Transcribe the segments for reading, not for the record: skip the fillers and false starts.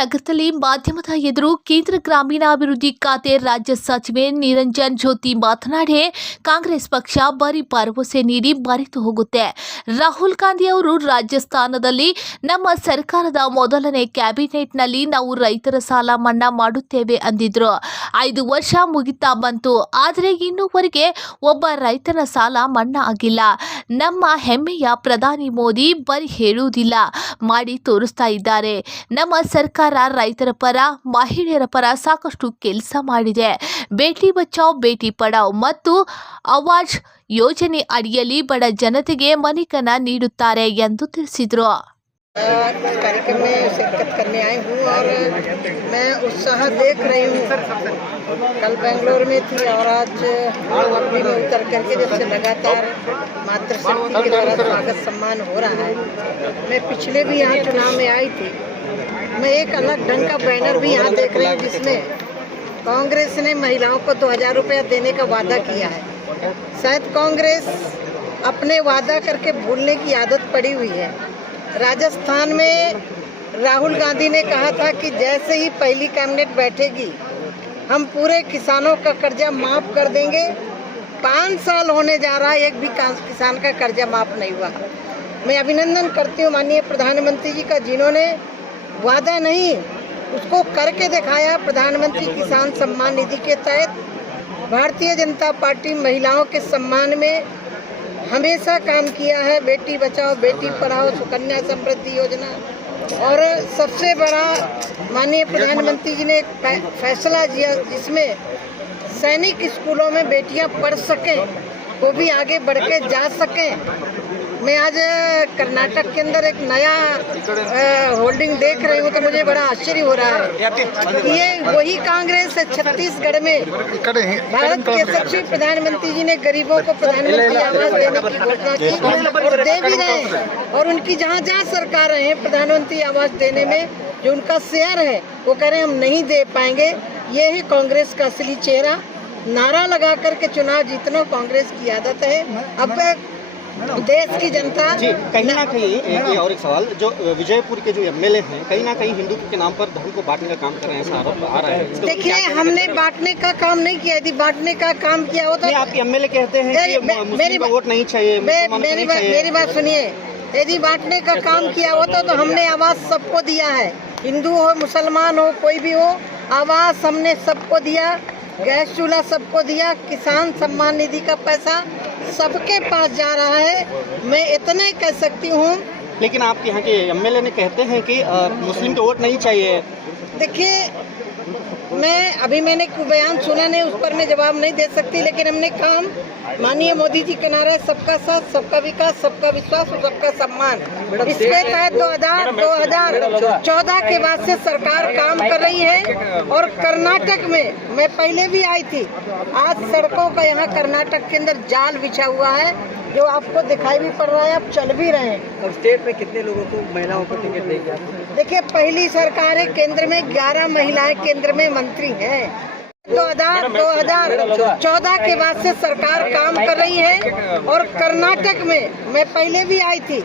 ನಗರದಲ್ಲಿ ಮಾಧ್ಯಮದ ಎದುರು ಕೇಂದ್ರ ಗ್ರಾಮೀಣಾಭಿವೃದ್ಧಿ ಖಾತೆ ರಾಜ್ಯ ಸಚಿವೆ ನಿರಂಜನ್ ಜ್ಯೋತಿ ಮಾತನಾಡಿ ಕಾಂಗ್ರೆಸ್ ಪಕ್ಷ ಬರೀ ಭರವಸೆ ನೀಡಿ ಮರೆತು ಹೋಗುತ್ತೆ. ರಾಹುಲ್ ಗಾಂಧಿ ಅವರು ರಾಜಸ್ಥಾನದಲ್ಲಿ ನಮ್ಮ ಸರ್ಕಾರದ ಮೊದಲನೇ ಕ್ಯಾಬಿನೆಟ್ನಲ್ಲಿ ನಾವು ರೈತರ ಸಾಲ ಮನ್ನಾ ಮಾಡುತ್ತೇವೆ ಅಂದಿದ್ರು. 5 ವರ್ಷ ಮುಗಿತಾ ಬಂತು, ಆದರೆ ಇನ್ನೂವರೆಗೆ ಒಬ್ಬ ರೈತನ ಸಾಲ ಮನ್ನಾ ಆಗಿಲ್ಲ. ನಮ್ಮ ಹೆಮ್ಮೆಯ ಪ್ರಧಾನಿ ಮೋದಿ ಬರೀ ಹೇಳುವುದಿಲ್ಲ, ಮಾಡಿ ತೋರಿಸ್ತಾ ಇದ್ದಾರೆ. ನಮ್ಮ ಸರ್ಕಾರ ರೈತರ ಪರ, ಮಹಿಳೆಯರ ಪರ ಸಾಕಷ್ಟು ಕೆಲಸ ಮಾಡಿದೆ. ಬೇಟಿ ಬಚಾವ್ ಬೇಟಿ ಪಢಾವ್ ಮತ್ತು ಆವಾಜ್ ಯೋಜನೆ ಅಡಿಯಲ್ಲಿ ಬಡ ಜನತೆಗೆ ಮನೆತನ ನೀಡುತ್ತಾರೆ ಎಂದು ತಿಳಿಸಿದರು. कार्यक्रम में शिरकत करने आई हूँ और मैं उत्साह देख रही हूँ. कल बेंगलोर में थी और आज अम्बी में उतर करके जब से लगातार मातृशक्ति के द्वारा स्वागत सम्मान हो रहा है. मैं पिछले भी यहाँ चुनाव में आई थी. मैं एक अलग ढंग का बैनर भी यहाँ देख रही हूँ जिसमें कांग्रेस ने महिलाओं को 2000 रुपया देने का वादा किया है. शायद कांग्रेस अपने वादा करके भूलने की आदत पड़ी हुई है. राजस्थान में राहुल गांधी ने कहा था कि जैसे ही पहली कैबिनेट बैठेगी हम पूरे किसानों का कर्जा माफ़ कर देंगे. 5 साल होने जा रहा है, एक भी किसान का कर्जा माफ़ नहीं हुआ. मैं अभिनंदन करती हूँ माननीय प्रधानमंत्री जी का, जिन्होंने वादा नहीं उसको करके दिखाया. प्रधानमंत्री किसान सम्मान निधि के तहत भारतीय जनता पार्टी महिलाओं के सम्मान में हमेशा काम किया है. बेटी बचाओ बेटी पढ़ाओ, सुकन्या समृद्धि योजना, और सबसे बड़ा माननीय प्रधानमंत्री जी ने एक फैसला किया जिसमें सैनिक स्कूलों में बेटियां पढ़ सकें, वो भी आगे बढ़ के जा सकें. मैं आज कर्नाटक के अंदर एक नया होल्डिंग देख रही हूँ तो मुझे बड़ा आश्चर्य हो रहा है. ये वही कांग्रेस है. छत्तीसगढ़ में भारत के यशस्वी प्रधानमंत्री जी ने गरीबों को प्रधानमंत्री आवास देने की घोषणा की और दे भी रहे हैं. और उनकी जहाँ जहाँ सरकारें हैं प्रधानमंत्री आवास देने में जो उनका शेयर है वो कह रहे हैं हम नहीं दे पाएंगे. ये है कांग्रेस का असली चेहरा. नारा लगा करके चुनाव जीतना कांग्रेस की आदत है. अब देश की जनता कहीं ना कहीं एक सवाल, जो विजयपुर के जो एमएलए हैं कहीं ना कहीं हिंदुत्व के नाम पर धर्म को बांटने का काम कर रहे हैं, ऐसा आरोप आ रहा है. देखिए, हमने बांटने का काम नहीं किया. यदि बांटने का काम किया होता तो आपके एमएलए कहते हैं कि मुस्लिम को वोट नहीं चाहिए. मेरी बात सुनिए. यदि बांटने का काम किया होता तो हमने आवास सबको दिया है. हिंदू हो, मुसलमान हो, कोई भी हो, आवास हमने सबको दिया. गैस चूल्हा सबको दिया. किसान सम्मान निधि का पैसा सबके पास जा रहा है. मैं इतना ही कह सकती हूँ. लेकिन आपके यहाँ के एमएलए ने कहते हैं कि मुस्लिम को वोट नहीं चाहिए. देखिए, मैंने बयान सुना नहीं, उस पर मैं जवाब नहीं दे सकती. लेकिन हमने काम माननीय मोदी जी के नारे सबका साथ, सबका विकास, सबका विश्वास और सबका सम्मान, इसके तहत 2014 के बाद से सरकार काम कर रही है. और कर्नाटक में मैं पहले भी आई थी. आज सड़कों का यहाँ कर्नाटक के अंदर जाल बिछा हुआ है जो आपको दिखाई भी पड़ रहा है. आप चल भी रहे हैं. और स्टेट में कितने लोगों को, महिलाओं को टिकट देंगे? देखिए, पहली सरकार है केंद्र में 11 महिलाएं केंद्र में मंत्री हैं. 2014 के बाद से सरकार काम कर रही है. और कर्नाटक में मैं पहले भी आई थी.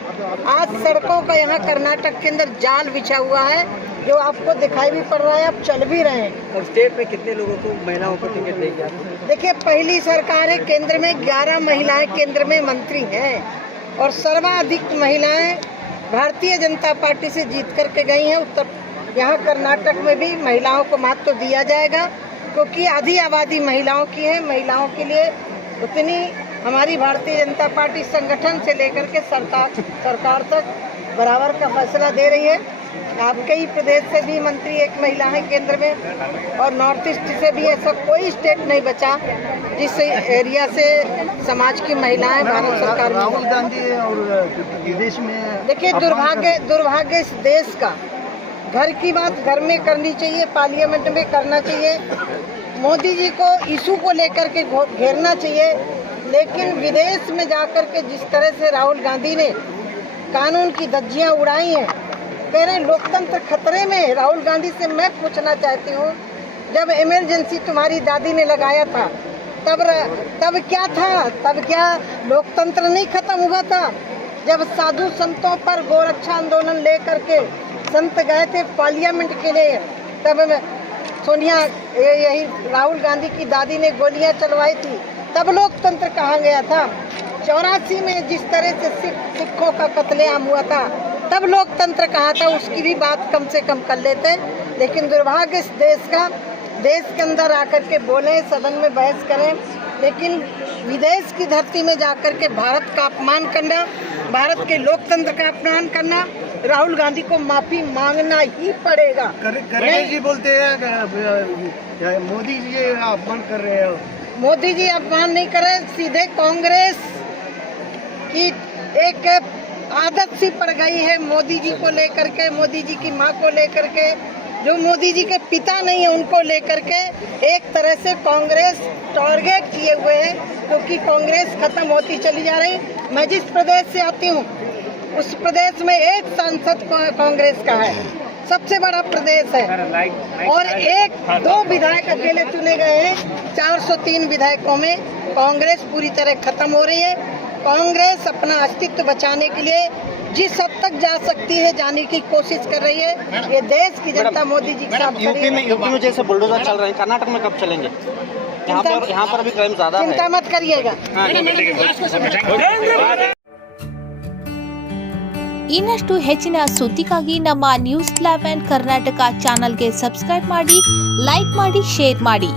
आज सड़कों का यहाँ कर्नाटक के अंदर जाल बिछा हुआ है जो आपको दिखाई भी पड़ रहा है. आप चल भी रहे हैं. और स्टेट में कितने लोगों को, महिलाओं को टिकट देंगे? देखिए, पहली सरकार है केंद्र में 11 महिलाएं केंद्र में मंत्री हैं. और सर्वाधिक महिलाएं भारतीय जनता पार्टी से जीत करके गई हैं. यहाँ कर्नाटक में भी महिलाओं को महत्व दिया जाएगा क्योंकि आधी आबादी महिलाओं की है. महिलाओं के लिए उतनी हमारी भारतीय जनता पार्टी संगठन से लेकर के सरकार तक बराबर का फैसला दे रही है. आपके ही प्रदेश से भी मंत्री एक महिला है केंद्र में, और नॉर्थ ईस्ट से भी ऐसा कोई स्टेट नहीं बचा जिस एरिया से समाज की महिलाएं भारत सरकार में. राहुल गांधी और विदेश में, देखिए, दुर्भाग्य इस देश का. घर की बात घर में करनी चाहिए, पार्लियामेंट में करना चाहिए. मोदी जी को इशू को लेकर के घेरना चाहिए. लेकिन विदेश में जाकर के जिस तरह से राहुल गांधी ने कानून की धज्जियां उड़ाई हैं, कह रहे लोकतंत्र खतरे में. राहुल गांधी से मैं पूछना चाहती हूँ, जब इमरजेंसी तुम्हारी दादी ने लगाया था तब क्या था? तब क्या लोकतंत्र नहीं खत्म हुआ था? जब साधु संतों पर गोरक्षा आंदोलन लेकर के संत गए थे पार्लियामेंट के लिए, तब सोनिया यही राहुल गांधी की दादी ने गोलियां चलवाई थी, तब लोकतंत्र कहाँ गया था। 84 में जिस तरह से सिखों का कत्लेआम हुआ था, तब लोकतंत्र कहाँ था, उसकी भी बात कम से कम कर लेते। लेकिन दुर्भाग्य इस देश का, देश के अंदर आकर के बोले, सदन में बहस करें, लेकिन विदेश की धरती में जाकर के भारत का अपमान करना, भारत के लोकतंत्र का अपमान करना, राहुल गांधी को माफी मांगना ही पड़ेगा। खड़गे जी बोलते हैं मोदी जी अपमान कर रहे हो। मोदी जी अपमान नहीं कर रहे, सीधे कांग्रेस की एक आदत सी पड़ गई है मोदी जी को लेकर के, मोदी जी की माँ को लेकर के, जो मोदी जी के पिता नहीं है उनको लेकर के एक तरह से कांग्रेस टारगेट किए हुए है, क्योंकि कांग्रेस खत्म होती चली जा रही। मैं जिस प्रदेश से आती हूँ उस प्रदेश में एक सांसद कांग्रेस का है, सबसे बड़ा प्रदेश है, और दो विधायक अकेले चुने गए हैं 403 विधायकों में। कांग्रेस पूरी तरह खत्म हो रही है। कांग्रेस अपना अस्तित्व बचाने के लिए जिस हद तक जा सकती है जाने की कोशिश कर रही है। ये देश की जनता मोदी जी के साथ यूपी में जैसे बुलडोजर चल रहे हैं, कर्नाटक में कब चलेंगे? यहाँ पर अभी क्राइम ज्यादा है। चिंता मत करिएगा। ಇನ್ನಷ್ಟು ಹೆಚ್ಚಿನ ಸುದ್ದಿಗಾಗಿ ನಮ್ಮ ನ್ಯೂಸ್ 11 ಕರ್ನಾಟಕ ಚಾನೆಲ್ಗೆ ಸಬ್ಸ್ಕ್ರೈಬ್ ಮಾಡಿ, ಲೈಕ್ ಮಾಡಿ, ಶೇರ್ ಮಾಡಿ.